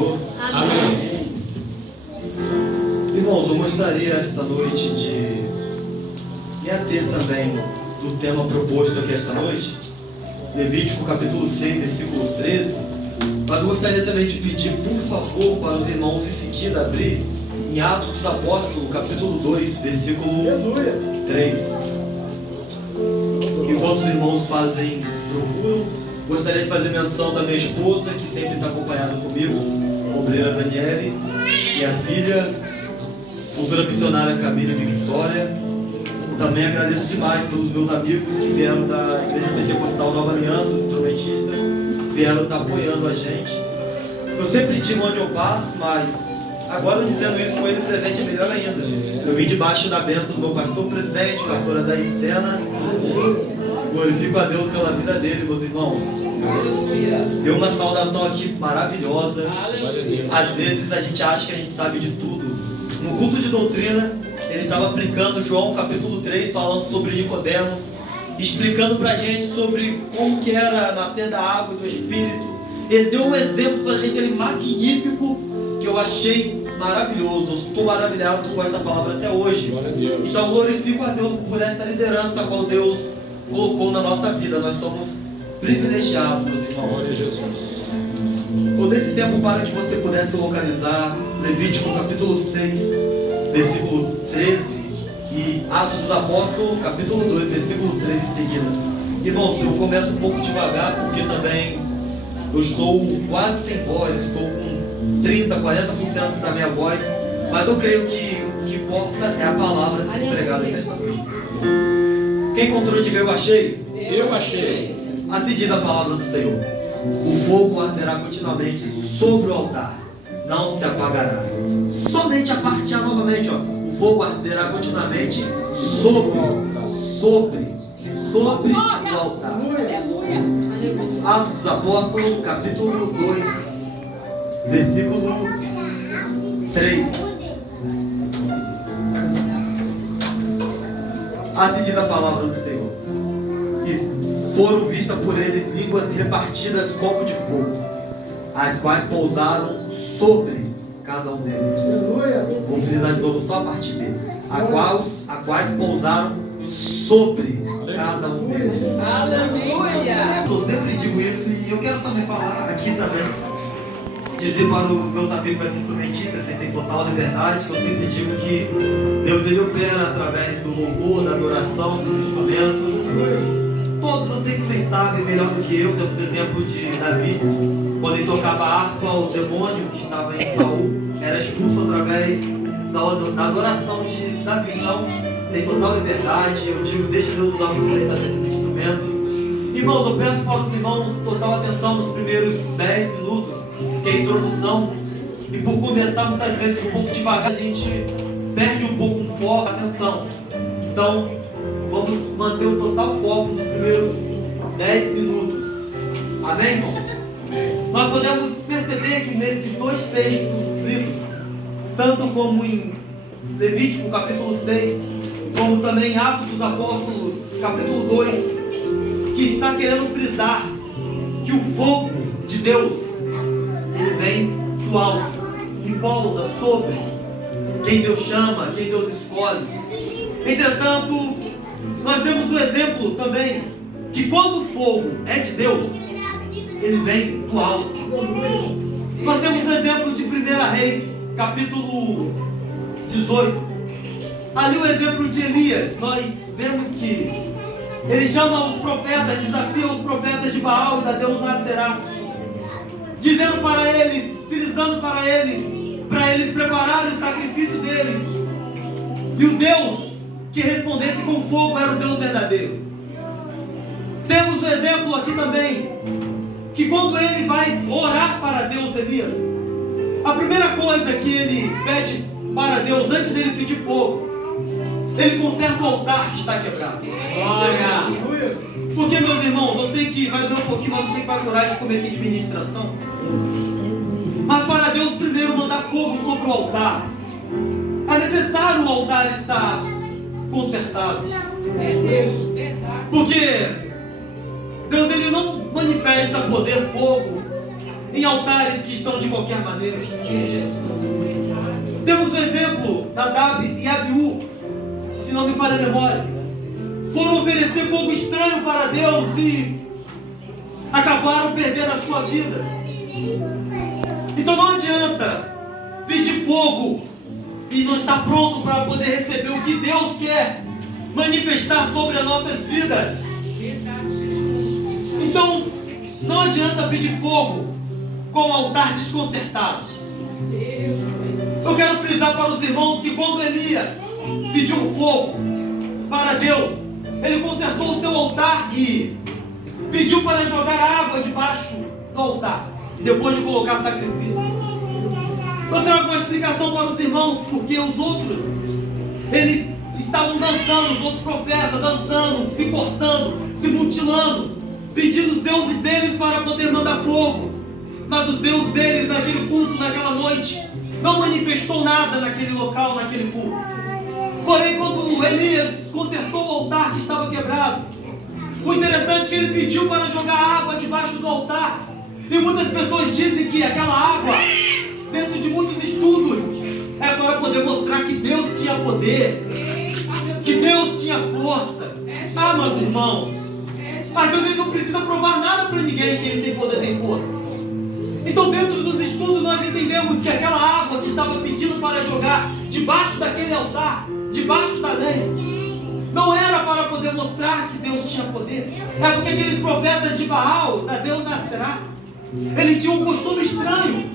Senhor. Amém. Irmãos, eu gostaria esta noite de me ater também do tema proposto aqui esta noite, Levítico capítulo 6, versículo 13. Mas eu gostaria também de pedir, por favor, para os irmãos em seguida abrir em Atos dos Apóstolos, capítulo 2, versículo 3. Enquanto os irmãos procuram, gostaria de fazer menção da minha esposa, que sempre está acompanhada comigo, a obreira Daniele, minha filha, futura missionária Camila de Vitória. Também agradeço demais pelos meus amigos que vieram da Igreja Pentecostal Nova Aliança, os instrumentistas, vieram estar apoiando a gente. Eu sempre digo onde eu passo, mas agora dizendo isso com ele presente é melhor ainda. Eu vim debaixo da bênção do meu pastor presidente, pastora Daicena. Glorifico a Deus pela vida dele, meus irmãos. Deu uma saudação aqui maravilhosa. Às vezes a gente acha que a gente sabe de tudo. No culto de doutrina, ele estava aplicando João capítulo 3, falando sobre Nicodemos, explicando pra gente sobre como que era nascer da água e do Espírito. Ele deu um exemplo pra gente ali magnífico, que eu achei maravilhoso. Eu estou maravilhado com esta palavra até hoje. Então glorifico a Deus por esta liderança a qual Deus colocou na nossa vida. Nós somos privilegiados, meus irmãos. Eu dei esse tempo para que você pudesse localizar Levítico capítulo 6, versículo 13 e Atos dos Apóstolos, capítulo 2, versículo 13 em seguida. Irmãos, eu começo um pouco devagar porque também eu estou quase sem voz, estou com 30, 40% da minha voz, mas eu creio que o que importa é a palavra ser pregada nesta noite. Quem encontrou, diga eu achei? Eu achei. Assim diz a palavra do Senhor: o fogo arderá continuamente sobre o altar, não se apagará. Somente a parte A novamente, ó. O fogo arderá continuamente sobre o altar. Atos dos Apóstolos, capítulo 2, versículo 3. Assim diz a palavra do Senhor: e foram vistas por eles línguas repartidas como de fogo, as quais pousaram sobre cada um deles. Vou frisar de novo só a parte B. A quais pousaram sobre cada um deles. Aleluia! Eu sempre digo isso e eu quero também falar aqui também. Dizer para os meus amigos aqui instrumentistas, vocês têm total liberdade, que eu sempre digo que Deus ele opera através do louvor, da adoração, dos instrumentos. Todos eu sei que vocês sabem melhor do que eu. Temos exemplo de Davi, quando ele tocava a harpa, o demônio que estava em Saul era expulso através da adoração de Davi. Então tem total liberdade. Eu digo, deixa Deus usar você também dos instrumentos. Irmãos, eu peço para os irmãos total atenção nos primeiros 10 minutos, que é a introdução. E por começar muitas vezes um pouco devagar, a gente perde um pouco o foco, a atenção. Então vamos manter o total foco nos primeiros 10 minutos. Amém, irmãos? Nós podemos perceber que nesses dois textos lidos, tanto como em Levítico capítulo 6, como também em Atos dos Apóstolos capítulo 2, que está querendo frisar que o fogo de Deus, ele vem do alto e pousa sobre quem Deus chama, quem Deus escolhe. Entretanto, nós temos o exemplo também que quando o fogo é de Deus, ele vem do alto. Nós temos o exemplo de 1 Reis, capítulo 18. Ali o exemplo de Elias, nós vemos que ele chama os profetas, desafia os profetas de Baal e da deusa Aserá, dizendo para eles, frisando para eles prepararem o sacrifício deles. E o Deus que respondesse com fogo era o Deus verdadeiro. Temos o exemplo aqui também, que quando ele vai orar para Deus, Elias, a primeira coisa que ele pede para Deus, antes dele pedir fogo, ele conserta o altar que está quebrado. Glória! Porque, meus irmãos, eu sei que vai doer um pouquinho, mas eu sei que vai curar esse começo de ministração. Mas para Deus primeiro mandar fogo sobre o altar, é necessário o altar estar consertado. Porque Deus ele não manifesta poder, fogo, em altares que estão de qualquer maneira. Temos o exemplo, Nadab e Abiú, se não me falha a memória, foram oferecer fogo estranho para Deus e acabaram perdendo a sua vida. Então não adianta pedir fogo e não estar pronto para poder receber o que Deus quer manifestar sobre as nossas vidas. Então não adianta pedir fogo com o altar desconcertado. Eu quero frisar para os irmãos que quando Elias pediu fogo para Deus, ele consertou o seu altar e pediu para jogar água debaixo do altar, depois de colocar sacrifício. Eu trago uma explicação para os irmãos, porque os outros, eles estavam dançando, os outros profetas dançando, se cortando, se mutilando, pedindo os deuses deles para poder mandar fogo. Mas os deuses deles naquele culto, naquela noite, não manifestou nada naquele local, naquele culto. Porém, quando Elias consertou o altar que estava quebrado, o interessante é que ele pediu para jogar água debaixo do altar. E muitas pessoas dizem que aquela água, dentro de muitos estudos, é para poder mostrar que Deus tinha poder, que Deus tinha força. Ah, meus irmãos, mas Deus ele não precisa provar nada para ninguém que ele tem poder, tem força. Então, dentro dos estudos, nós entendemos que aquela água que estava pedindo para jogar debaixo daquele altar, debaixo da lei, não era para poder mostrar que Deus tinha poder. É porque aqueles profetas de Baal, da deusa Aserá, eles tinham um costume estranho.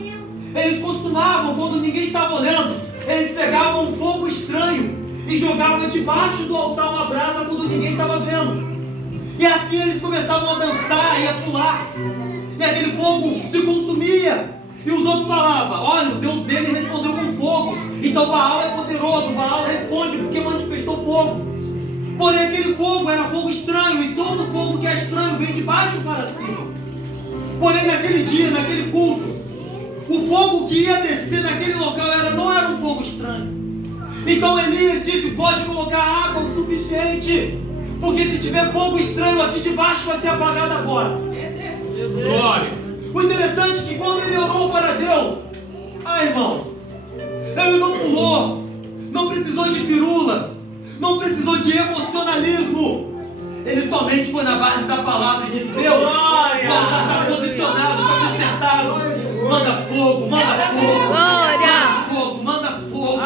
Eles costumavam, quando ninguém estava olhando, eles pegavam um fogo estranho e jogavam debaixo do altar uma brasa quando ninguém estava vendo. E assim eles começavam a dançar e a pular. E aquele fogo se consumia. E os outros falavam: olha, o Deus dele respondeu com fogo. Então Baal é poderoso, Baal responde porque manifestou fogo. Porém aquele fogo era fogo estranho. E todo fogo que é estranho vem de baixo para cima. Porém naquele dia, naquele culto, o fogo que ia descer naquele local não era um fogo estranho. Então Elias disse: pode colocar água o suficiente, porque se tiver fogo estranho aqui debaixo vai ser apagado agora. Glória. O interessante é que quando ele orou para Deus, irmão, ele não pulou, não precisou de firula, não precisou de emocionalismo. Ele somente foi na base da palavra e disse: Deus, o altar está posicionado, está consertado. Manda fogo, manda fogo, manda fogo, manda fogo.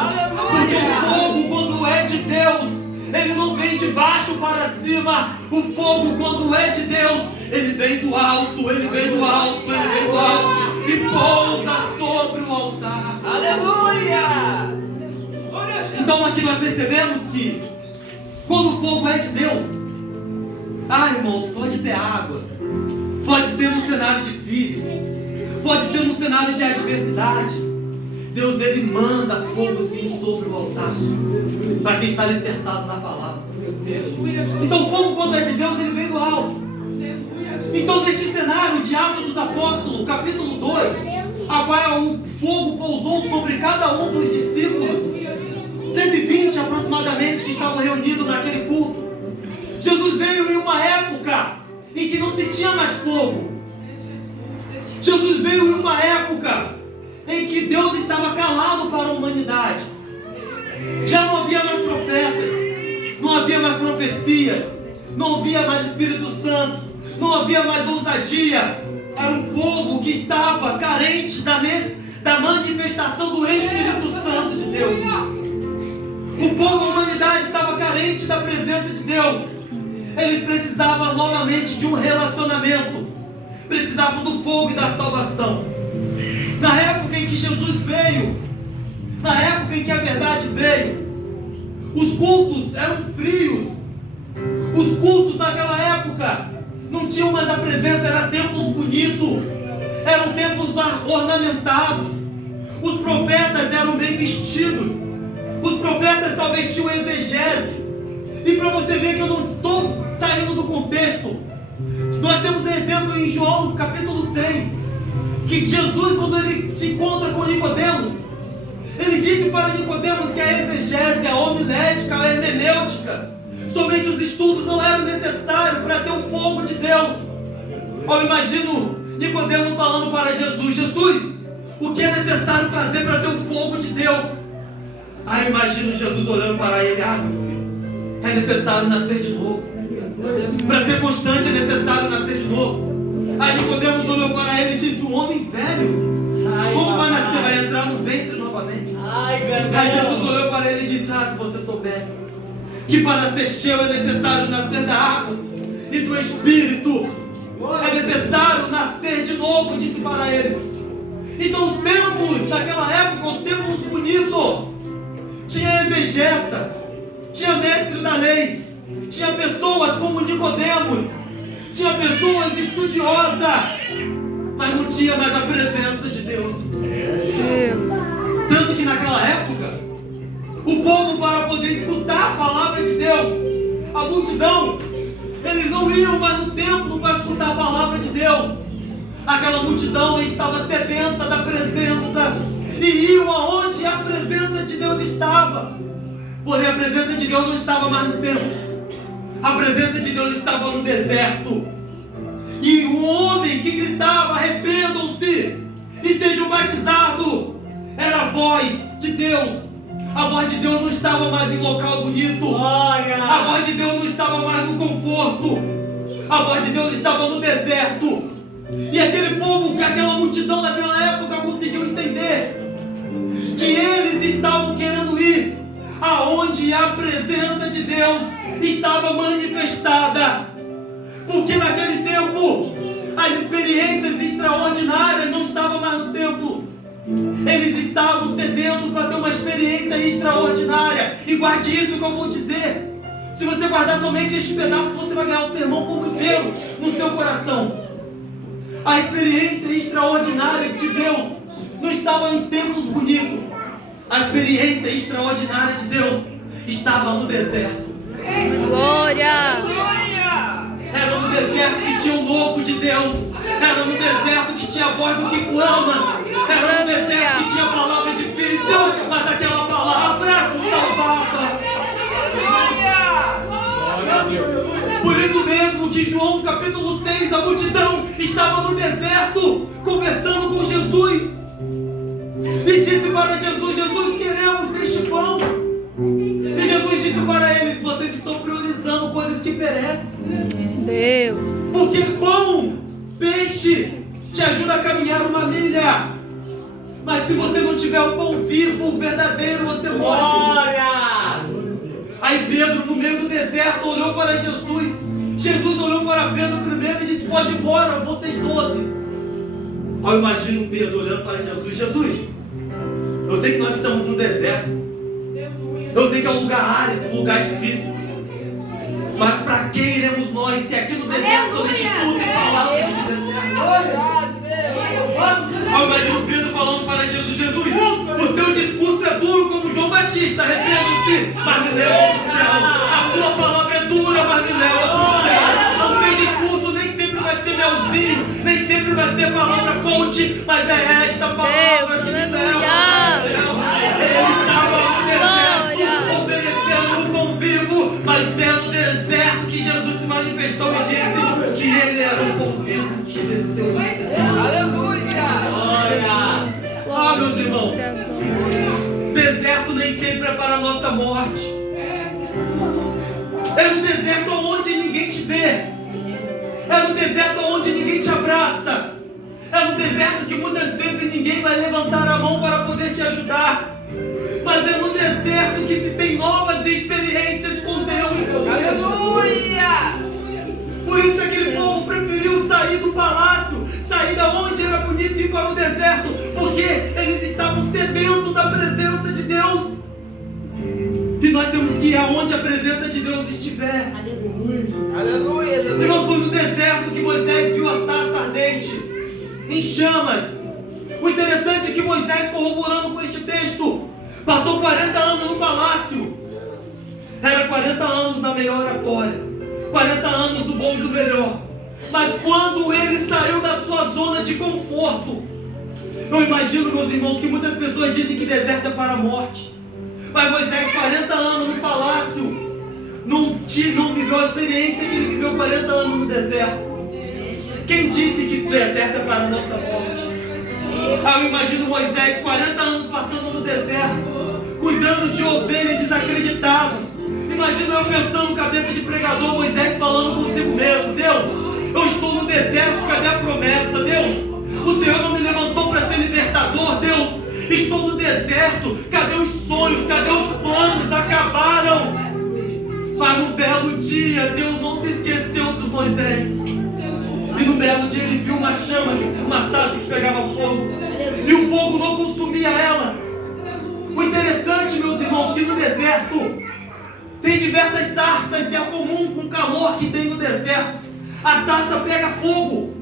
Porque o fogo, quando é de Deus, ele não vem de baixo para cima. O fogo, quando é de Deus, ele vem do alto, ele vem do alto, ele vem do alto e pousa sobre o altar. Aleluia! Então aqui nós percebemos que quando o fogo é de Deus, irmãos, pode ter água, pode ser num cenário difícil, pode ser num cenário de adversidade. Deus ele manda fogo sim sobre o altar, para quem está alicerçado na palavra. Então o fogo, quando é de Deus, ele vem do alto. Então neste cenário de Atos dos Apóstolos, capítulo 2, a qual o fogo pousou sobre cada um dos discípulos, 120 aproximadamente que estavam reunidos naquele culto. Jesus veio em uma época em que não se tinha mais fogo. Jesus veio em uma época em que Deus estava calado para a humanidade. Já não havia mais profetas, não havia mais profecias, não havia mais Espírito Santo, não havia mais ousadia. Era um povo que estava carente da manifestação do Espírito Santo de Deus. O povo, a humanidade, estava carente da presença de Deus. Eles precisavam novamente de um relacionamento, precisavam do fogo e da salvação. Na época em que Jesus veio, na época em que a verdade veio, os cultos eram frios. Os cultos naquela época não tinham mais a presença, eram templos bonitos, eram templos ornamentados. Os profetas eram bem vestidos. Os profetas talvez tinham exegese. E para você ver que eu não estou saindo do contexto, nós temos um exemplo em João capítulo 3, que Jesus, quando ele se encontra com Nicodemos, ele disse para Nicodemos que a exegese, a homilética, a hermenêutica, somente os estudos não eram necessários para ter o fogo de Deus. Eu imagino Nicodemos falando para Jesus: Jesus, o que é necessário fazer para ter o fogo de Deus? Aí eu imagino Jesus olhando para ele: ah, meu filho, é necessário nascer de novo. Para ser constante é necessário nascer de novo. Aí Nicodemos olhou para ele e disse: um homem velho, como vai nascer? Vai entrar no ventre novamente? Aí Jesus olhou para ele e disse: ah, se você soubesse que para ser cheio é necessário nascer da água e do Espírito, é necessário nascer de novo, disse para ele. Então os tempos daquela época, os tempos bonitos, tinha exegeta, tinha mestre da lei, tinha pessoas como Nicodemos, tinha pessoas estudiosas, mas não tinha mais a presença de Deus. Tanto que naquela época, o povo, para poder escutar a palavra de Deus, a multidão, eles não iam mais no templo para escutar a palavra de Deus. Aquela multidão estava sedenta da presença e iam aonde a presença de Deus estava. Porém, a presença de Deus não estava mais no templo. A presença de Deus estava no deserto. E o homem que gritava: arrependam-se e sejam batizados, era a voz de Deus. A voz de Deus não estava mais em local bonito. A voz de Deus não estava mais no conforto. A voz de Deus estava no deserto. E aquele povo, que aquela multidão daquela época conseguiu entender que eles estavam querendo ir aonde a presença de Deus estava manifestada. Porque naquele tempo as experiências extraordinárias não estavam mais no templo. Eles estavam sedentos para ter uma experiência extraordinária. E guarde isso que eu vou dizer. Se você guardar somente este pedaço, você vai ganhar o sermão como inteiro no seu coração. A experiência extraordinária de Deus não estava nos templos bonitos. A experiência extraordinária de Deus estava no deserto. Glória! Era no deserto que tinha o novo de Deus. Era no deserto que tinha a voz do que clama. Era no deserto que tinha a palavra difícil, mas aquela palavra salvava. Por isso mesmo que João capítulo 6, a multidão estava no deserto conversando com Jesus e disse para Jesus: Jesus, queremos deste pão. E Jesus disse para eles: vocês estão priorizando coisas que perecem. Deus. Porque pão, peixe, te ajuda a caminhar uma milha. Mas se você não tiver o pão vivo, o verdadeiro, você morre. Aí Pedro, no meio do deserto, olhou para Jesus. Jesus olhou para Pedro primeiro e disse: pode ir embora, vocês 12. Aí eu imagino Pedro olhando para Jesus: Jesus, eu sei que nós estamos no deserto. Eu sei que é um lugar árido, um lugar difícil. Mas para que iremos nós, se aqui no deserto somente tudo tem palavra de Deus eterno? Eu imagino Pedro falando para Jesus: Jesus, o seu discurso é duro como João Batista, arrependo-se, mas me leva para o céu. A sua palavra é dura, mas me leva para o céu. O seu discurso nem sempre vai ser melzinho, nem sempre vai ser palavra coach, mas é esta palavra que me leva para o céu. Ele estava no deserto, oferecendo o pão vivo, mas é no deserto que Jesus se manifestou e disse que ele era o pão vivo que desceu do céu. Aleluia! Ah, meus irmãos, deserto nem sempre é para a nossa morte. É no deserto onde ninguém te vê. É no deserto onde ninguém te abraça. É no deserto que muitas vezes ninguém vai levantar a mão para poder te ajudar. Mas é no deserto que se tem novas experiências com Deus. Aleluia! Por isso aquele povo preferiu sair do palácio, sair da onde era bonito e ir para o deserto, porque eles estavam sedentos da presença de Deus. E nós temos que ir aonde a presença de Deus estiver. Aleluia! E não foi no deserto que Moisés viu a sarça ardente, em chamas. O interessante é que Moisés, corroborando com este texto, passou 40 anos no palácio. Era 40 anos da melhor oratória, 40 anos do bom e do melhor. Mas quando ele saiu da sua zona de conforto, eu imagino, meus irmãos, que muitas pessoas dizem que deserto é para a morte. Mas Moisés, 40 anos no palácio, não viveu a experiência que ele viveu 40 anos no deserto. Quem disse que o deserto é para a nossa morte? Eu imagino Moisés, 40 anos passando no deserto, cuidando de ovelha desacreditado. Imagino eu pensando, cabeça de pregador, Moisés falando consigo mesmo: Deus, eu estou no deserto, cadê a promessa? Deus, o Senhor não me levantou para ser libertador. Deus, estou no deserto, cadê os sonhos? Cadê os planos? Acabaram. Mas num belo dia, Deus não se esqueceu do Moisés. E no belo dia ele viu uma chama, uma sarça que pegava fogo. E o fogo não consumia ela. O interessante, meus irmãos, que no deserto tem diversas sarsas. E é comum com o calor que tem no deserto, a sarça pega fogo.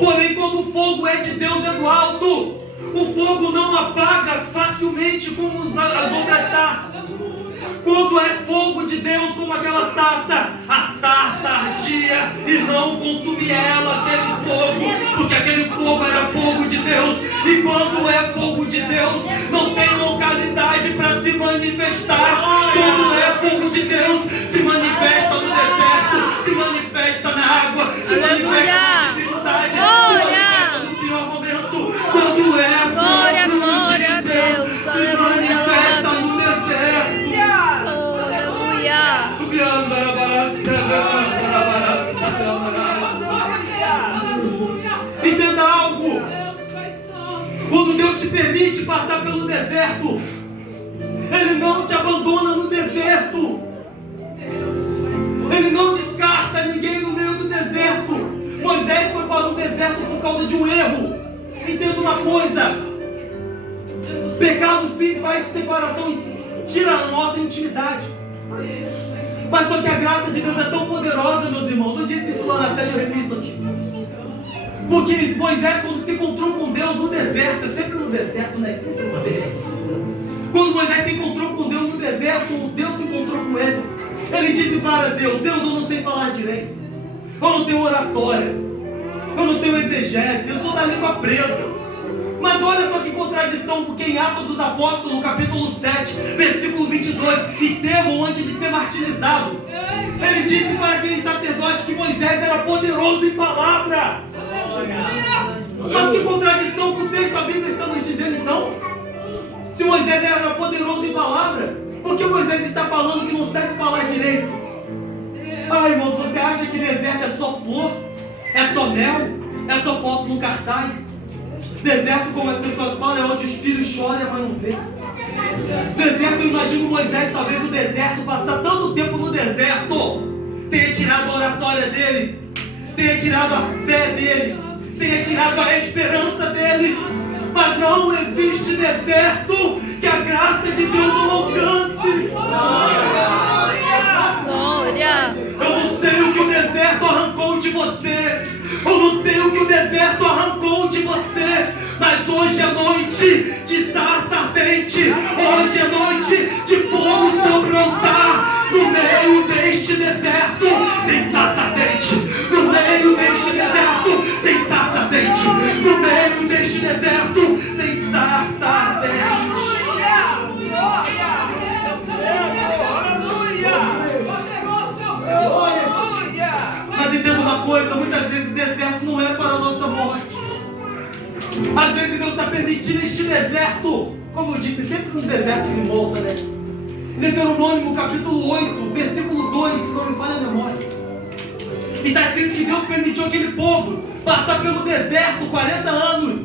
Porém, quando o fogo é de Deus, é do alto, o fogo não apaga facilmente como as outras sarsas. Quando é fogo de Deus, como aquela sarça, a sarça ardia e não consumia ela, aquele fogo, porque aquele fogo era fogo de Deus. E quando é fogo de Deus, não tem localidade para se manifestar. Quando é fogo de Deus, se manifesta no deserto, se manifesta na água, se manifesta na dificuldade, se manifesta no pior momento. Quando é fogo de Deus, se manifesta no deserto. Entenda algo. Quando Deus te permite passar pelo deserto, Ele não te abandona no deserto. Ele não descarta ninguém no meio do deserto. Moisés foi para o deserto por causa de um erro. Entenda uma coisa: pecado sim faz separação e tira a nossa intimidade. Mas só que a graça de Deus é tão poderosa, meus irmãos. Eu disse isso lá na série, eu repito aqui. Porque Moisés, quando se encontrou com Deus no deserto, é sempre no deserto, né? Tem essa experiência. Quando Moisés se encontrou com Deus no deserto, Deus se encontrou com ele. Ele disse para Deus: Deus, eu não sei falar direito. Eu não tenho oratória. Eu não tenho exegese. Eu sou da língua presa. Mas olha só que contradição, porque em Atos dos Apóstolos, no capítulo 7, versículo 22, Estevão, antes de ser martirizado, ele disse para aquele sacerdote que Moisés era poderoso em palavra. Mas que contradição com o texto da Bíblia está nos dizendo então? Se Moisés era poderoso em palavra, por que Moisés está falando que não sabe falar direito? Ah, irmãos, você acha que deserto é só flor? É só mel? É só foto no cartaz? Deserto, como as pessoas falam, é onde os filhos choram, mas não vê. Deserto, eu imagino Moisés, talvez no deserto, passar tanto tempo no deserto, tenha tirado a oratória dele, tenha tirado a fé dele, tenha tirado a esperança dele. Mas não existe deserto que a graça de Deus não alcance. Glória! Eu não sei o que o deserto arrancou de você. Eu não sei o que o deserto arrancou de você. Mas hoje é noite de sarça ardente. Hoje é noite de fogo sobre o altar. No meio deste deserto tem sarça ardente. No meio deste deserto tem sarça ardente. No meio deste deserto tem sarça ardente. Mas entenda uma coisa, muitas vezes o deserto não é para a nossa morte. Às vezes Deus está permitindo este deserto, como eu disse, sempre no deserto que ele volta, né? Deuteronômio capítulo 8, versículo 2, se não me falha a memória. Está escrito que Deus permitiu aquele povo passar pelo deserto 40 anos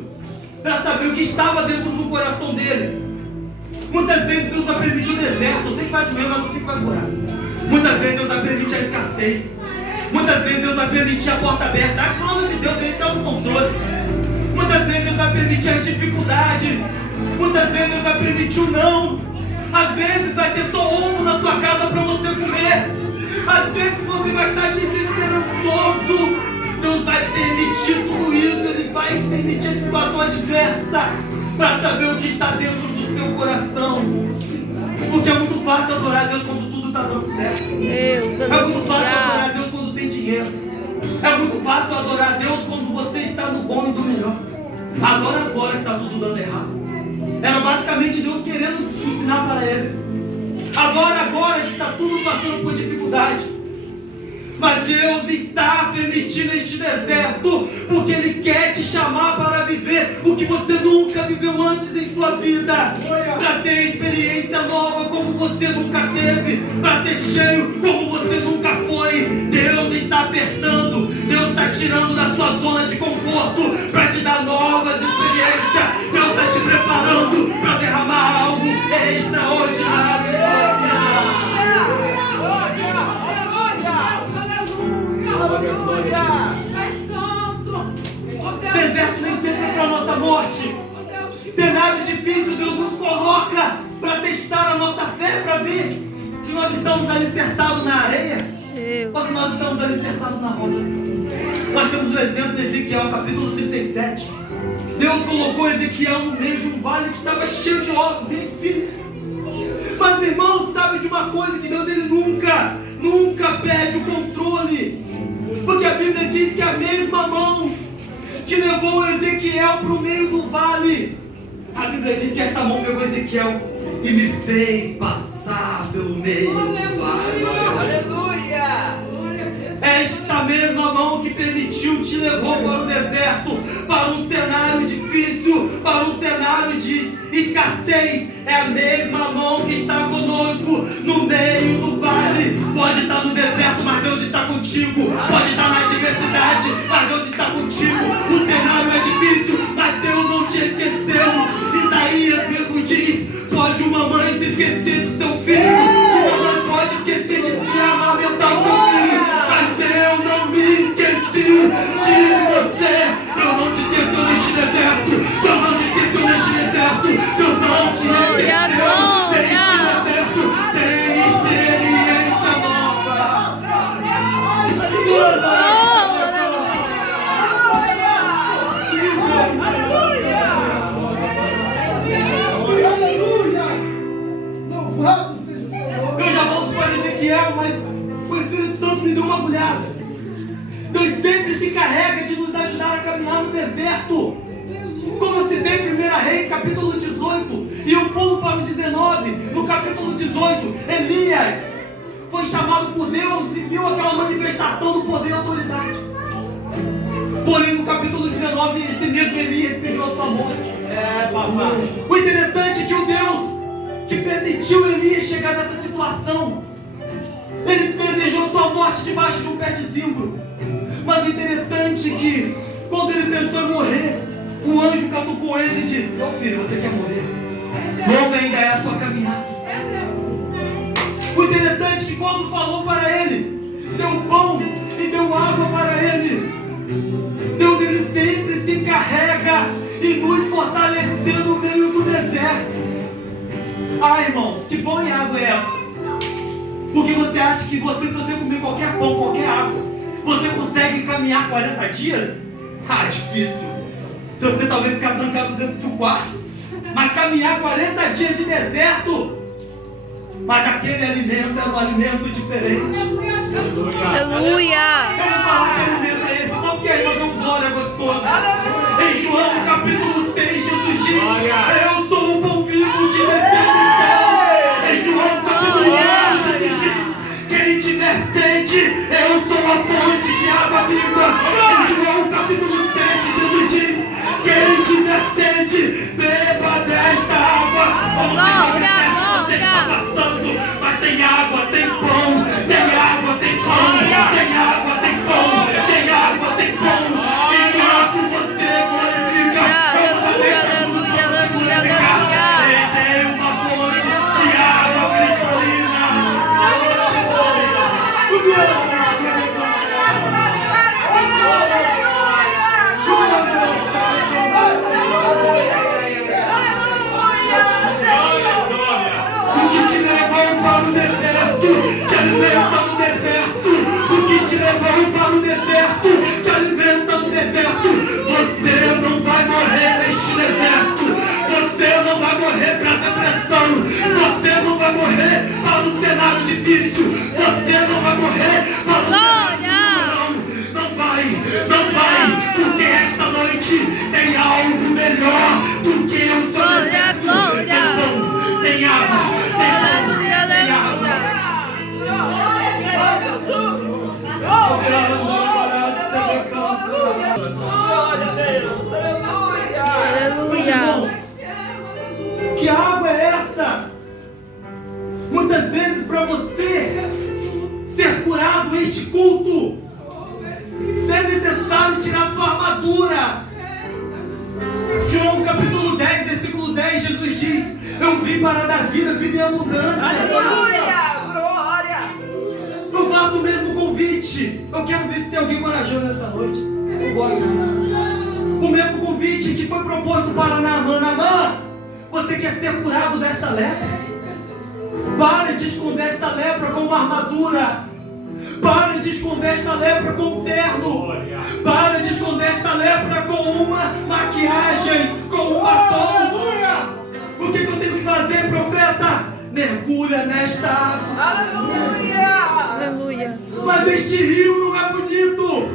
para saber o que estava dentro do coração dele. Muitas vezes Deus vai permitir o deserto, eu sei que vai doer, mas não sei que vai curar. Muitas vezes Deus vai permitir a escassez. Muitas vezes Deus vai permitir a porta aberta. A plano de Deus, Ele está no controle. Muitas vezes Deus vai permitir as dificuldades. Muitas vezes Deus vai permitir o não. Às vezes vai ter só ovo na sua casa para você comer. Às vezes você vai estar desesperançoso. Deus vai permitir tudo isso. Ele vai permitir a situação adversa para saber o que está dentro do seu coração. Porque é muito fácil adorar a Deus quando tudo está dando certo. É muito fácil adorar a Deus quando tem dinheiro. É muito fácil adorar a Deus quando você está no bom e do melhor. Adora agora que está tudo dando errado. Era basicamente Deus querendo ensinar para eles. Adora agora que está tudo passando por dificuldade. Mas Deus está permitindo este deserto porque Ele quer te chamar para viver o que você nunca viveu antes em sua vida, para ter experiência nova como você nunca teve, para ser cheio como você nunca foi. Deus está apertando, Deus está tirando da sua zona de conforto para te dar novas experiências. Deus está te preparando para derramar algo extraordinário em sua vida. Deserto nem sempre é para a nossa morte. Cenário difícil Deus nos coloca para testar a nossa fé, para ver se nós estamos alicerçados na areia ou se nós estamos alicerçados na roda. Nós temos o exemplo de Ezequiel, capítulo 37. Deus colocou Ezequiel no meio de um vale que estava cheio de ossos e espírito. Mas irmãos, sabe de uma coisa? Que Deus ele nunca perde o controle. Porque a Bíblia diz que a mesma mão que levou Ezequiel para o meio do vale, a Bíblia diz que esta mão pegou Ezequiel e me fez passar pelo meio do vale. Aleluia! Esta mesma mão que permitiu te levou para o deserto, para um cenário difícil, para um cenário de escassez. É a mesma mão que está conosco no meio do vale. Pode estar no deserto, mas Deus está contigo. Pode estar na adversidade, mas Deus está contigo. O cenário é difícil, mas Deus não te esqueceu. Isaías mesmo diz: pode uma mãe se esquecer do seu filho, uma mãe pode esquecer de se amamentar o seu filho, mas eu não me esqueci de você. Eu não te esqueci neste deserto. Eu não te esqueci neste deserto. Eu não te esqueci neste deserto. Tem experiência nova. Eu já volto para Ezequiel, mas o Espírito Santo me deu uma agulhada. Deus sempre se encarrega de nos ajudar a caminhar no deserto. Como se vê em 1 Reis, capítulo 18, e eu pulo para o 19. No capítulo 18, Elias foi chamado por Deus e viu aquela manifestação do poder e autoridade. Porém, no capítulo 19, esse mesmo Elias pediu a sua morte. O interessante é que o Deus que permitiu Elias chegar nessa situação, ele desejou sua morte debaixo de um pé de zimbro. Mas o interessante é que quando ele pensou em morrer, o anjo catucou ele e disse: meu filho, você quer morrer? Longa ainda é a sua caminhada. O interessante é que quando falou para ele, deu pão e deu água para ele. Deus ele sempre se encarrega em nos fortalecer no meio do deserto. Ah, irmãos, que pão e água é essa? Porque você acha que você, se você comer qualquer pão, qualquer água, você consegue caminhar 40 dias? Ah, difícil. Se você talvez ficar trancado dentro de um quarto, mas caminhar 40 dias de deserto. Mas aquele alimento era um alimento diferente. Aleluia! Vamos falar que alimento é esse, só porque a irmã deu um glória gostoso. Em João capítulo 6, Jesus diz: eu sou o pão vivo que desceu do céu. Em João capítulo 4, Jesus diz: quem tiver sede, eu sou a fonte de água viva. Em João capítulo 7, Jesus diz: quem tiver sede, beba desta água. Vamos ter você está passando, mas tem água, tem pão, tem água, tem pão, tem água, tem pão, tem água, tem pão. Enquanto você glorifica, eu vou dar tudo para você glorificar. Tem uma fonte de água cristalina. O que te levou para o deserto, te alimenta no deserto. O que te levou para o deserto, te alimenta no deserto. Você não vai morrer neste deserto. Você não vai morrer para a depressão. Você não vai morrer para o cenário difícil. Você não vai morrer para o cenário difícil. Não vai, não vai, porque esta noite tem algo melhor do que o seu deserto. Tem pão, tem água, tem pão, tem água. para você ser curado este culto, é necessário tirar sua armadura. João capítulo 10, versículo 10, Jesus diz: eu vim para dar vida, vida em abundância. Aleluia! Glória! Eu faço o mesmo convite. Eu quero ver se tem alguém corajoso nessa noite. Eu gosto disso. O mesmo convite que foi proposto para Naamã. Naamã, você quer ser curado desta lepra? Pare de esconder esta lepra com uma armadura. Pare de esconder esta lepra com um terno. Pare de esconder esta lepra com uma maquiagem, com um batom. O que eu tenho que fazer, profeta? Mergulha nesta água. Aleluia! Aleluia. Mas este rio não é bonito.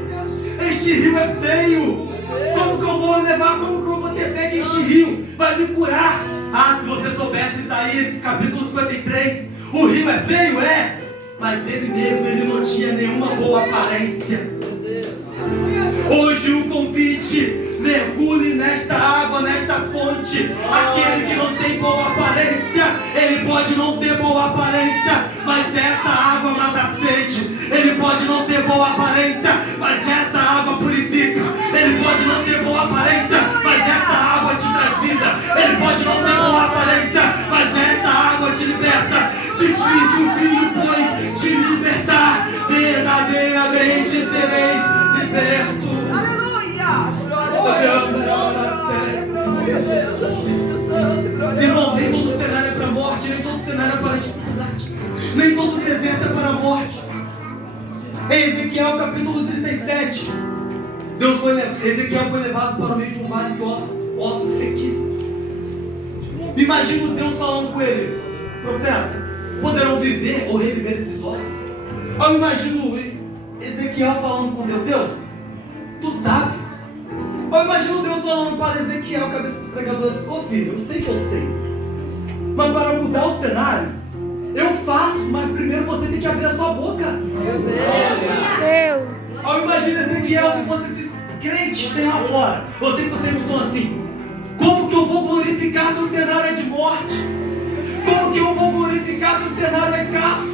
Este rio é feio. Como que eu vou levar? Como que eu vou ter fé que este rio vai me curar? Ah, se você soubesse Isaías capítulo 53, o rio é feio, é. Mas ele mesmo, ele não tinha nenhuma boa aparência. Hoje o convite: mergulhe nesta água, nesta fonte. Aquele que não tem boa aparência, ele pode não ter boa aparência, mas essa água mata a sede. Ele pode não ter boa aparência, mas essa água purifica. Ele pode não ter boa aparência, mas essa água te traz vida. Ele pode não ter boa aparência, mas essa água te liberta. Se o Filho, pois, te libertar, verdadeiramente sereis libertos. Aleluia! Irmão, nem todo cenário é para a morte, nem todo cenário é para a dificuldade, nem todo deserto é para a morte. Em Ezequiel capítulo 37, Ezequiel foi levado para o meio de um vale de ossos sequíssimos. Imagina Deus falando com ele: profeta, poderão viver ou reviver esses ossos? Eu imagino Ezequiel falando com Deus: Deus, tu sabes. Eu imagino Deus falando para Ezequiel, cabeça do pregador, assim: ô filho, eu sei que eu sei, mas para mudar o cenário, eu faço, mas primeiro você tem que abrir a sua boca. Meu Deus! Eu imagino Ezequiel, se fosse esses crentes que tem lá fora, eu sei que vocês não estão assim. Como que eu vou glorificar se o cenário é de morte? Como que eu vou glorificar se o cenário é escasso?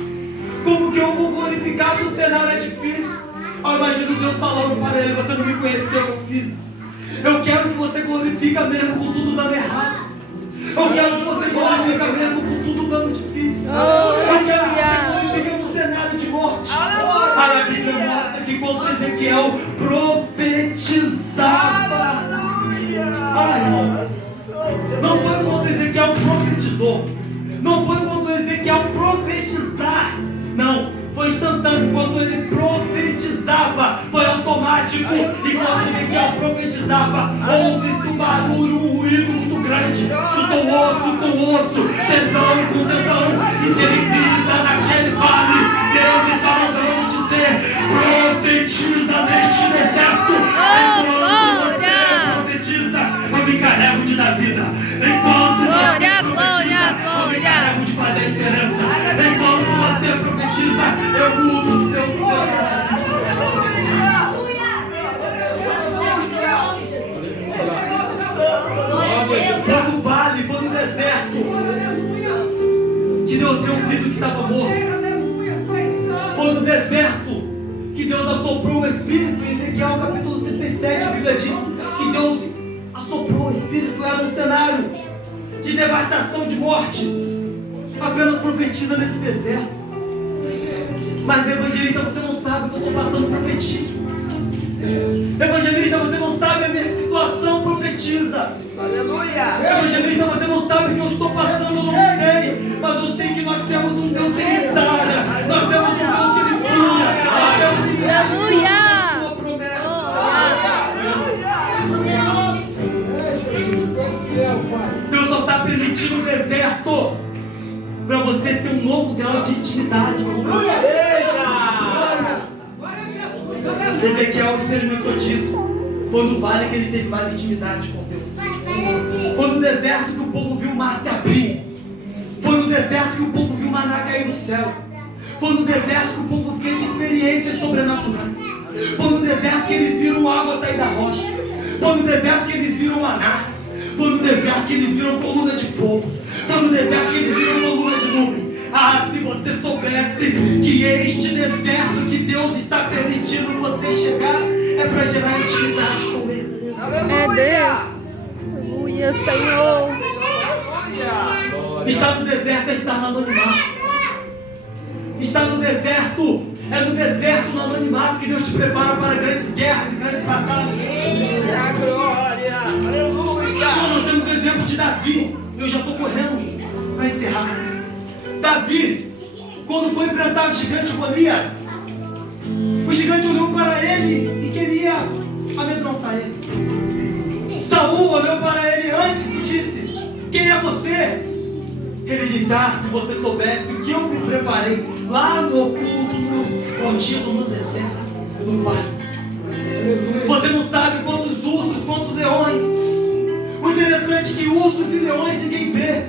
Como que eu vou glorificar se o cenário é difícil? Eu imagino Deus falando para ele: você não me conheceu, meu filho. Eu quero que você glorifique mesmo com tudo dando errado. Eu quero que você glorifique mesmo com tudo dando difícil. Eu quero que você glorifique no cenário de morte. Aí a Bíblia mostra que quando Ezequiel profetizava, irmão, não foi quando Ezequiel profetizou, não foi quando Ezequiel profetizar, não, foi instantâneo. Quando ele profetizava, foi automático. E quando Ezequiel profetizava, houve-se um barulho, um ruído muito grande. Chutou osso com osso, tendão com tendão, e teve vida naquele vale. Deus está mandando dizer: profetiza neste deserto. Enquanto você profetiza, eu me encarrego de dar vida. Enquanto você profetiza, eu me encarrego de fazer a diferença. Enquanto você profetiza, eu mudo o seu cenário. Foi no vale, foi no deserto que Deus deu um filho que estava morto. Foi no deserto que Deus assoprou o Espírito. Em Ezequiel capítulo 37, a Bíblia diz que Deus assoprou o Espírito. Era um cenário de devastação, de morte. Apenas profetiza nesse deserto. Mas evangelista, você não sabe o que eu estou passando, profetiza. Evangelista, você não sabe a minha situação, profetiza. Aleluia! Evangelista, você não sabe o que eu estou passando, eu não sei. Mas eu sei que nós temos um Deus que ele sara. Nós temos um Deus que ele cura. Nós temos um Deus que Aleluia! sua promessa. Deus só está permitindo o deserto para você ter um novo grau de intimidade com Deus. Ezequiel experimentou disso. Foi no vale que ele teve mais intimidade com Deus. Foi no deserto que o povo viu o mar se abrir. Foi no deserto que o povo viu o maná cair do céu. Foi no deserto que o povo teve experiências sobrenaturais. Foi no deserto que eles viram água sair da rocha. Foi no deserto que eles viram maná. Foi no deserto que eles viram coluna de fogo. Foi no deserto que eles viram coluna de nuvem. Ah, se você soubesse gerar intimidade com Ele. É Deus. Aleluia, Senhor. Estar no deserto é estar no anonimato. Estar no deserto é no deserto, no anonimato, que Deus te prepara para grandes guerras e grandes batalhas. Glória. Aleluia. Nós temos o exemplo de Davi. Eu já estou correndo para encerrar. Davi, quando foi enfrentar o gigante Golias, o gigante olhou para ele e queria amedrontar ele. Saul olhou para ele antes e disse: quem é você? Ele disse: se você soubesse o que eu me preparei lá no oculto, no escondido, no deserto, no pasto. Você não sabe quantos ursos, quantos leões. O interessante é que ursos e leões ninguém vê.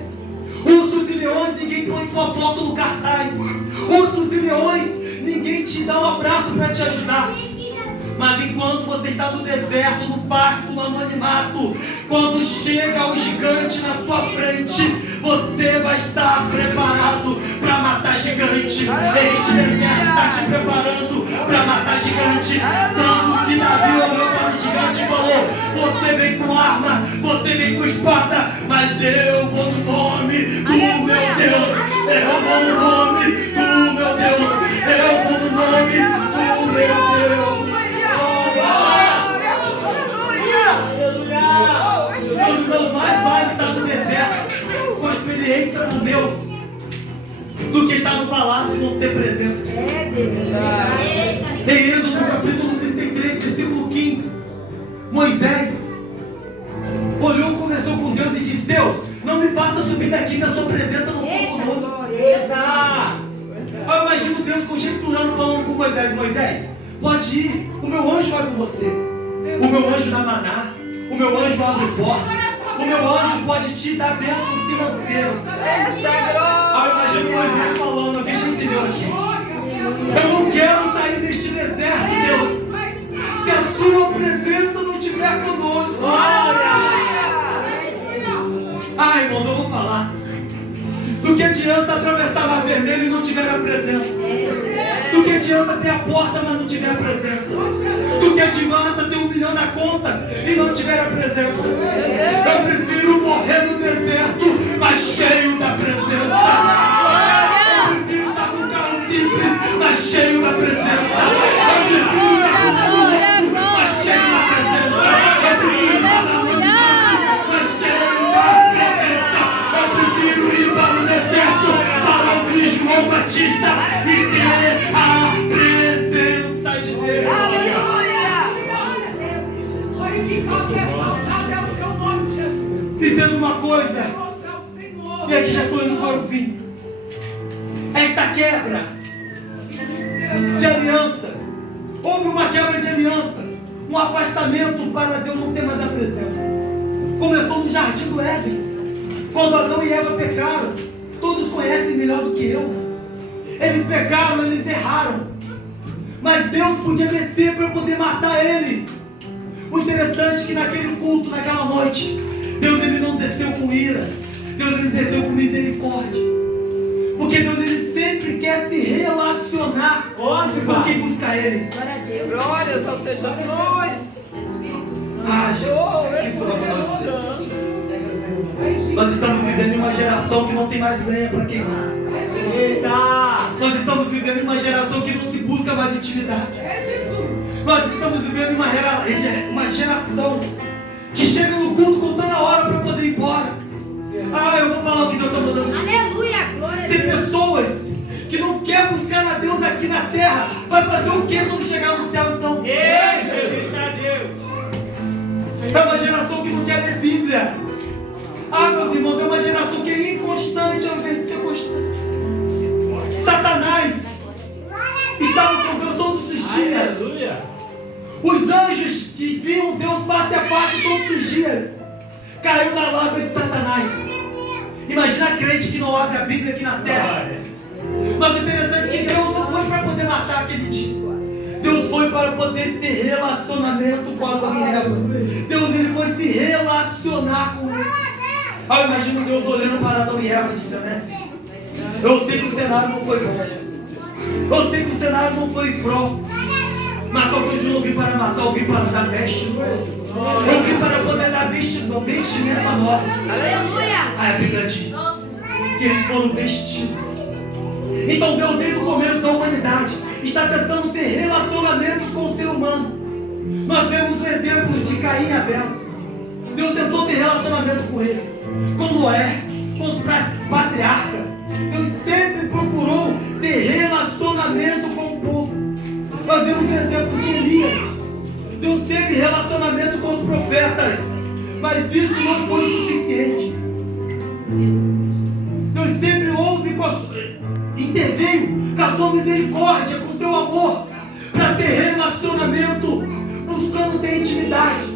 Ursos e leões ninguém põe sua foto no cartaz. Ursos e leões ninguém te dá um abraço para te ajudar. Mas enquanto você está no deserto, no pasto, no anonimato, quando chega o gigante na sua frente, você vai estar preparado para matar gigante. Este deserto está te preparando para matar gigante. Tanto que Davi olhou para o gigante e falou: você vem com arma, você vem com espada, mas eu vou no nome do meu Deus. Eu vou no nome do meu Deus. Eu vou no nome do meu Deus. Não mais vale estar no deserto com experiência com Deus do que estar no palácio e não ter presença de Deus. Em Êxodo capítulo 33, versículo 15, Moisés olhou, conversou com Deus e disse: Deus, não me faça subir daqui se a sua presença não for conosco. Eu imagino Deus conjecturando, falando com Moisés: Moisés, pode ir, o meu anjo vai com você. O meu anjo dá maná, o meu anjo abre porta, o meu anjo pode te dar bênçãos financeiras. Eu imagino Moisés falando: alguém já entendeu aqui? Eu não quero sair deste deserto, Deus, se a sua presença não estiver conosco. Irmãos, eu vou falar. Do que adianta atravessar o mar vermelho e não tiver a presença? Do que adianta ter a porta, mas não tiver a presença? Do que adianta ter 1 milhão na conta e não tiver a presença? Eu prefiro morrer no deserto, mas cheio da presença. Eu prefiro estar com um carro simples, mas cheio da presença. Eu prefiro estar com um carro mas cheio da presença. Eu prefiro estar na anonimato, mas cheio da presença. Eu prefiro ir para o deserto para ouvir João Batista e ter a presença de Deus. Entenda uma coisa, e aqui já estou indo para o fim. Esta quebra de aliança, houve uma quebra de aliança, um afastamento para Deus não ter mais a presença. Começou no jardim do Éden, quando Adão e Eva pecaram. Todos conhecem melhor do que eu. Eles pecaram, eles erraram, mas Deus podia descer para poder matar eles. O interessante é que naquele culto, naquela noite, Deus ele não desceu com ira, Deus ele desceu com misericórdia, porque Deus ele sempre quer se relacionar com quem busca Ele. Glórias ao Senhor Jesus. Jesus, que maravilhoso. Nós estamos vivendo em uma geração que não tem mais lenha para queimar. Nós estamos vivendo em uma geração que não se busca mais intimidade. Nós estamos vivendo em uma geração que chega no culto contando a hora para poder ir embora. Eu vou falar o que Deus está mandando. Aleluia, glória. Tem pessoas que não querem buscar a Deus aqui na terra. Vai fazer o que quando chegar no céu então? É uma geração que não quer ler Bíblia. Meus irmãos, é uma geração que é inconstante ao invés de ser constante. Satanás estava com Deus todos os dias. Os anjos que viam Deus face a face todos os dias caiu na lábia de Satanás. Imagina a crente que não abre a Bíblia aqui na terra. Mas o interessante é que Deus não foi para poder matar aquele dia. Deus foi para poder ter relacionamento com Adão e Eva. Deus ele foi se relacionar com eles. Eu imagino Deus olhando para Adão e Eva e dizendo, né? Eu sei que o cenário não foi bom. Eu sei que o cenário não foi pró. Mas só que hoje eu não vim para matar, eu vim para dar vestimenta. Eu vim para poder dar vestimenta nova. Aí a Bíblia diz que eles foram vestidos. Então Deus, desde o começo da humanidade, está tentando ter relacionamentos com o ser humano. Nós vemos o exemplo de Caim e Abel. Deus tentou ter relacionamento com eles, com Noé, com os patriarcas. Deus sempre procurou ter relacionamento com o povo. Nós vemos o exemplo de Elias. Deus teve relacionamento com os profetas, mas isso não foi suficiente. Deus sempre interveio com a sua misericórdia, com o seu amor, para ter relacionamento, buscando ter intimidade.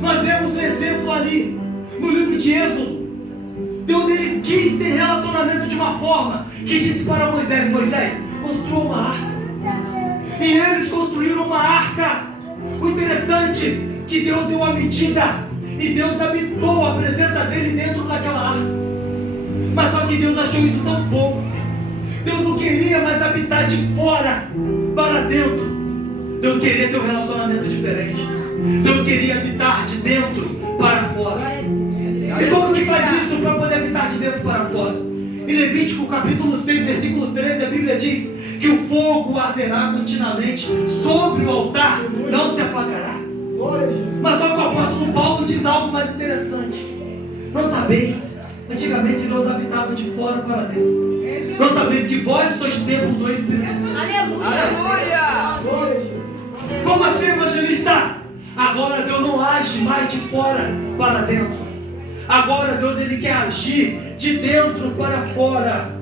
Nós vemos um exemplo ali no livro de Êxodo. Deus, ele quis ter relacionamento de uma forma que disse para Moisés: Moisés, construa uma arca. E eles construíram uma arca. O interessante é que Deus deu a medida e Deus habitou a presença dele dentro daquela arca. Mas só que Deus achou isso tão pouco. Deus não queria mais habitar de fora para dentro. Deus queria ter um relacionamento diferente. Deus queria habitar de dentro para fora. E como que faz isso para poder habitar de dentro para fora? Em Levítico capítulo 6, versículo 13, a Bíblia diz que o fogo arderá continuamente sobre o altar, não se apagará. Mas só que o apóstolo Paulo diz algo mais interessante. Não sabeis, antigamente Deus habitava de fora para dentro. Não sabeis que vós sois templo do Espírito Santo. Aleluia! Como assim, evangelista? Agora Deus não age mais de fora para dentro. Agora Deus, ele quer agir de dentro para fora.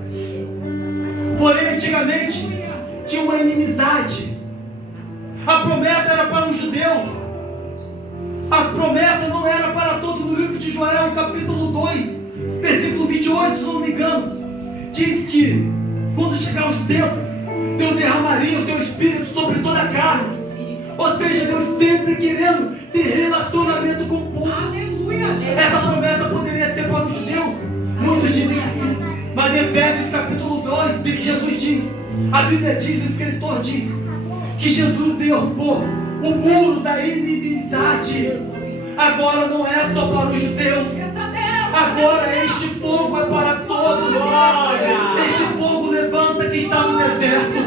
Porém, antigamente tinha uma inimizade. A promessa era para os judeus. A promessa não era para todos. No livro de Joel, capítulo 2, versículo 28, se não me engano, diz que quando chegar os tempos, Deus derramaria o seu Espírito sobre toda a carne. Ou seja, Deus sempre querendo ter relacionamento com o povo. Essa promessa poderia ser para os judeus? Muitos dizem que sim. Mas em Efésios capítulo 2, Jesus diz, a Bíblia diz, o escritor diz, que Jesus derrubou o muro da inimizade. Agora não é só para os judeus. Agora este fogo é para todos. Este fogo levanta quem está no deserto.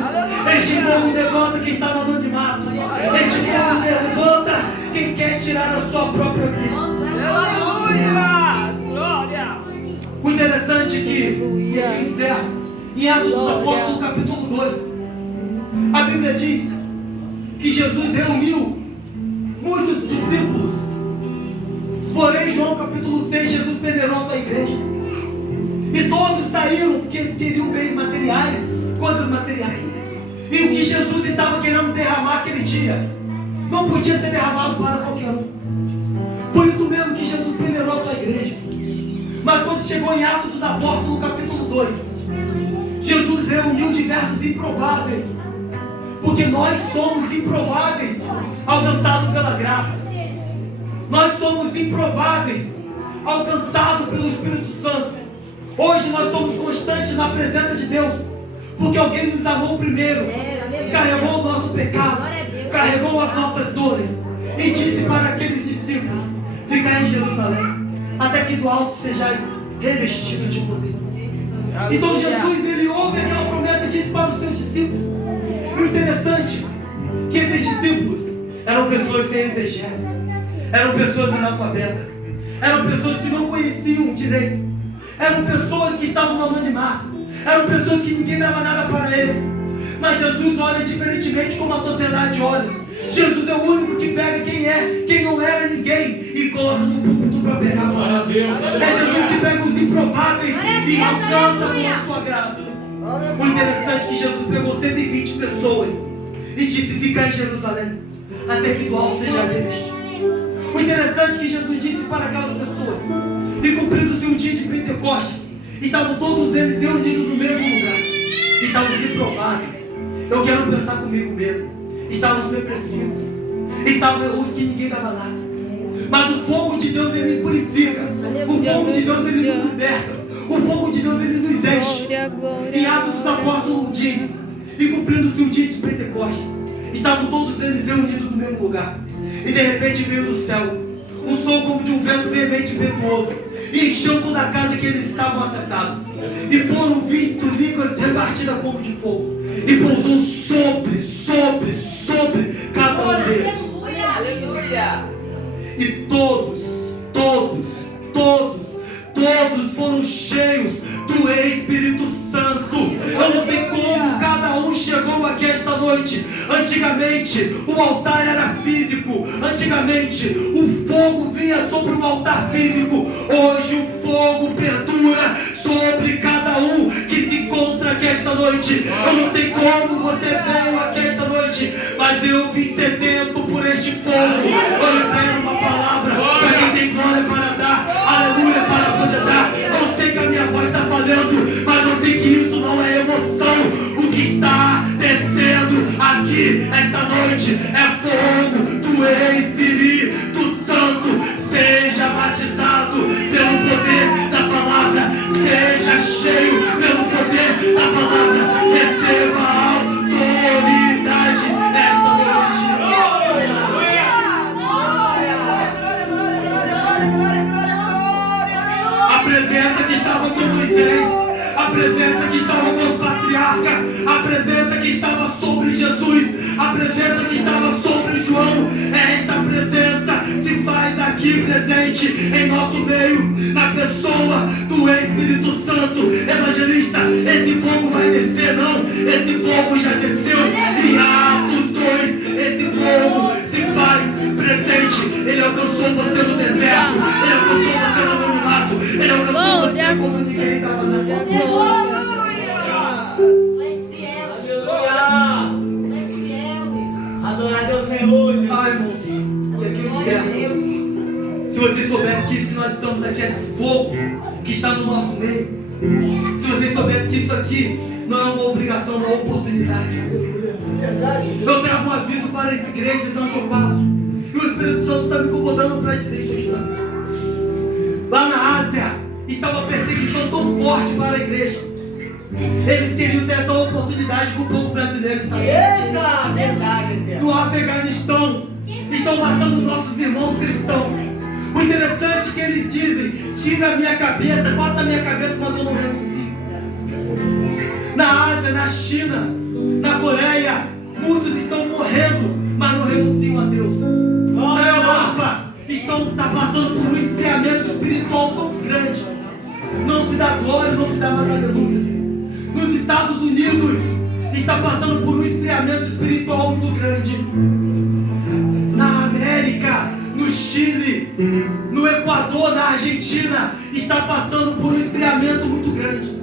Este fogo levanta quem está no anonimato. Este fogo levanta quem quer tirar a sua própria vida. Aleluia! Glória! O interessante é que, e aqui encerro, em Atos dos Apóstolos capítulo 2, a Bíblia diz que Jesus reuniu muitos discípulos. Porém, João capítulo 6, Jesus peneirou a sua igreja. E todos saíram porque queriam bens materiais, coisas materiais. E o que Jesus estava querendo derramar aquele dia não podia ser derramado para qualquer um. Por isso mesmo que Jesus peneirou a sua igreja. Mas quando chegou em Atos dos Apóstolos capítulo 2, Jesus reuniu diversos improváveis. Porque nós somos improváveis, alcançados pela graça. Nós somos improváveis, alcançados pelo Espírito Santo. Hoje nós somos constantes na presença de Deus, porque alguém nos amou primeiro, carregou o nosso pecado, carregou as nossas dores e disse para aqueles discípulos: ficai em Jerusalém, até que do alto sejais revestidos de poder. Então Jesus, ele ouve aquela promessa e disse para os seus discípulos. E o interessante é que esses discípulos eram pessoas sem exegese, eram pessoas analfabetas, eram pessoas que não conheciam direito, eram pessoas que estavam no anonimato, eram pessoas que ninguém dava nada para eles. Mas Jesus olha diferentemente como a sociedade olha. Jesus é o único que pega quem não era ninguém e coloca no púlpito para pegar a palavra. É Jesus que pega os improváveis e alcança com a sua graça. O interessante é que Jesus pegou 120 pessoas e disse: ficar em Jerusalém, até que do alto seja revestido. O interessante é que Jesus disse para aquelas pessoas, e cumprido-se o dia de Pentecostes, estavam todos eles reunidos no mesmo lugar. Estavam os improváveis. Eu quero pensar comigo mesmo. Estavam os depressivos. Estavam os que ninguém dava nada. Mas o fogo de Deus, ele purifica. O fogo de Deus, ele nos liberta. O fogo de Deus, ele nos enche. Em Atos dos Apóstolos diz: e cumprindo-se o dia de Pentecostes, Estavam todos eles reunidos no mesmo lugar. E de repente veio do céu um som como de um vento veemente e impetuoso, e encheu toda a casa que eles estavam assentados. E foram vistos línguas repartidas como de fogo, e pousou sobre cada um deles. Aleluia. E todos foram cheios do Espírito Santo. Eu não sei como cada um chegou aqui esta noite. Antigamente o altar era físico. Antigamente o fogo vinha sobre o altar físico. Hoje o fogo perdura sobre cada um que se encontra aqui esta noite. Eu não sei como você veio aqui esta noite, mas eu vim sedento por este fogo. Eu libero uma palavra para quem tem glória para dar, aleluia, para poder dar. Eu sei que a minha voz está falhando, mas eu sei que isso não é emoção. O que está descendo aqui esta noite é fogo do Espírito Santo. Seja batizado pelo poder da palavra, seja cheio pelo poder da palavra, receba autoridade esta noite. A presença que estava com Moisés, a presença que estava com os patriarcas, a presença que estava sobre Jesus, a presença que estava sobre João, esta presença se faz aqui presente em nosso meio, na pessoa do Espírito Santo. Evangelista, esse fogo vai descer, não? Esse fogo já desceu em Atos 2. Esse fogo se faz presente. Ele alcançou você no deserto, ele alcançou você no anonimato, ele alcançou você quando ninguém estava na rua. Adorar Deus Senhor, Jesus. Ai, irmão, e aqui eu encerro. Se vocês soubessem que isso que nós estamos aqui é esse fogo que está no nosso meio. Se vocês soubessem que isso aqui não é uma obrigação, é uma oportunidade. Eu trago um aviso para as igrejas onde eu passo. E o Espírito Santo está me incomodando para dizer isso aqui também. Lá na Ásia estava uma perseguição tão forte para a igreja. Eles queriam ter essa oportunidade com o povo brasileiro está. Eita, verdade, Deus. No Afeganistão estão matando nossos irmãos cristãos. O interessante é que eles dizem: tira a minha cabeça, corta a minha cabeça, mas eu não renuncio. Na Ásia, na China, na Coreia, muitos estão morrendo, mas não renunciam a Deus. Na Europa estão passando por um esfriamento espiritual tão grande. Não se dá glória, não se dá mais aleluia. Nos Estados Unidos está passando por um esfriamento espiritual muito grande. Na América, no Chile, no Equador, na Argentina, está passando por um esfriamento muito grande.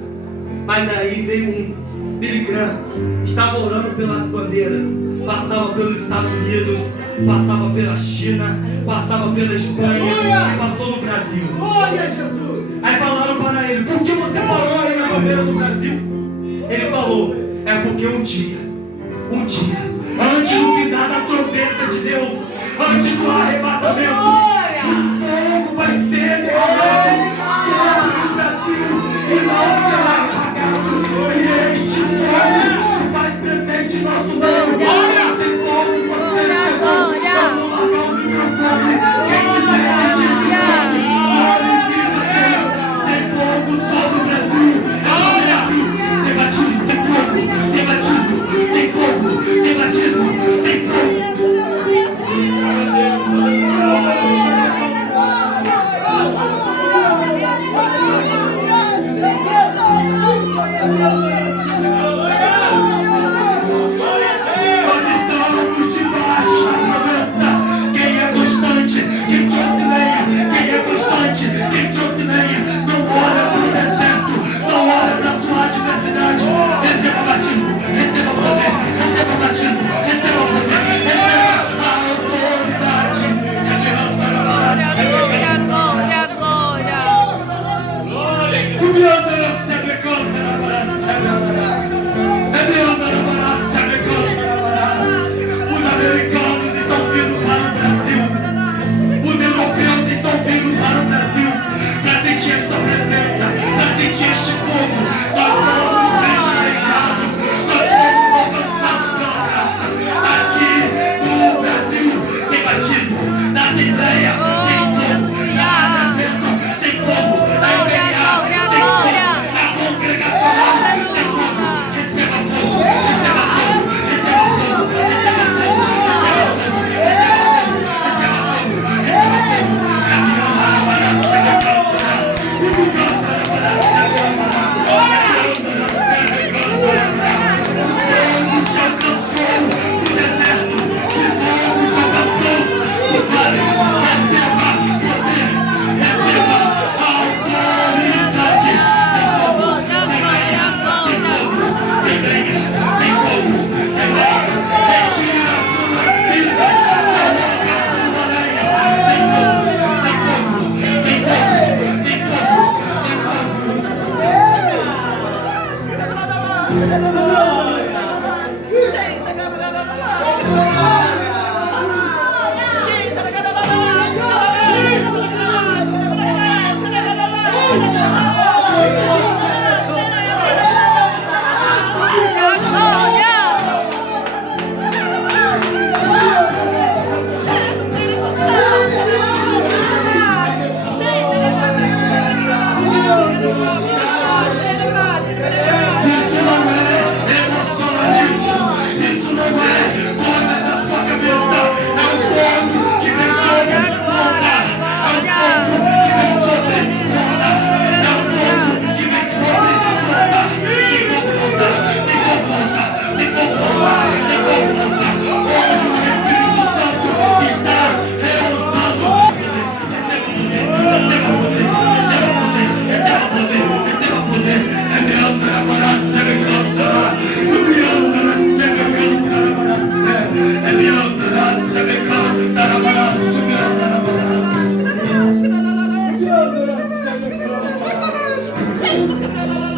Mas aí veio um Billy Graham, estava orando pelas bandeiras, passava pelos Estados Unidos, passava pela China, passava pela Espanha e passou no Brasil. Glória a Jesus. Aí falaram para ele: por que você parou aí na bandeira do Brasil? Ele falou: é porque um dia, antes do final da trombeta de Deus, antes do arrebatamento, o fogo vai ser derramado sobre o Brasil e não será apagado. E este fogo se faz presente em nosso meio. Assim como você chegou, vamos largar o microfone. Quem quiser sentir esse fogo, glorifica Deus. Tem fogo sobre o Brasil. É o Brasil. Tem batismo, tem fogo. Tem batismo, tem fogo. Tem batismo, tem fogo.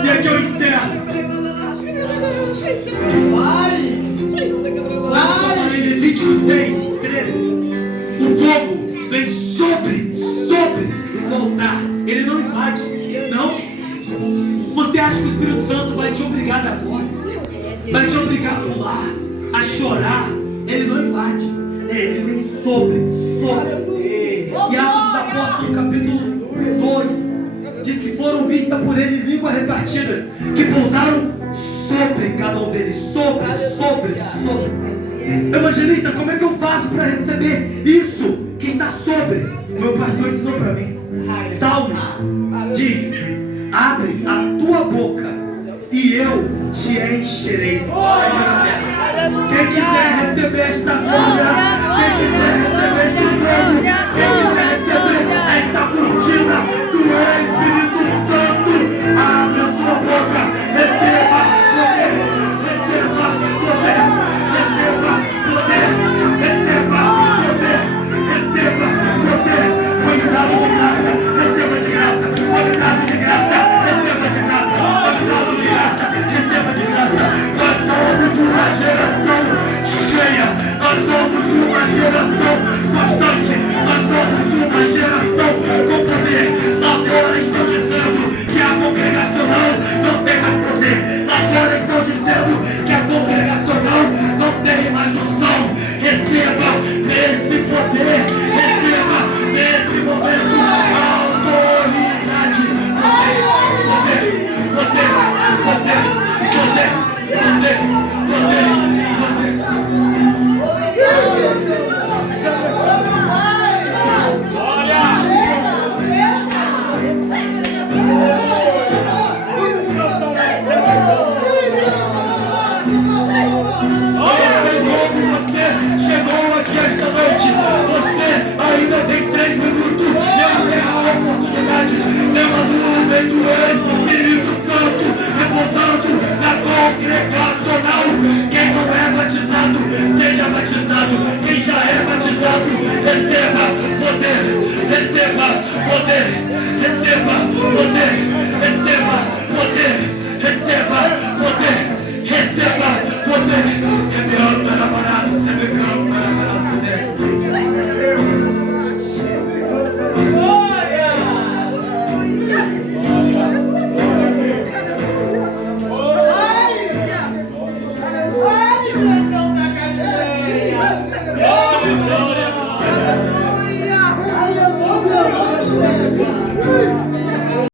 E aqui eu encerro. Lá no que eu falei, Levítico 6, 13. O fogo vem sobre o altar. Ele não invade. Não. Você acha que o Espírito Santo vai te obrigar a dar glória? Vai te obrigar a pular, a chorar? Ele não invade. Ele vem sobre. E Atos dos Apóstolos, capítulo 2. Diz que foram vistas por ele línguas repartidas, que pousaram sobre cada um deles. Sobre. Evangelista, como é que eu faço para receber isso que está sobre? Meu pastor ensinou para mim. Salmos diz: abre a tua boca e eu te encherei. Quem quiser receber esta glória, quem quiser receber este prêmio, quem quiser receber esta cortina do Espírito Santo,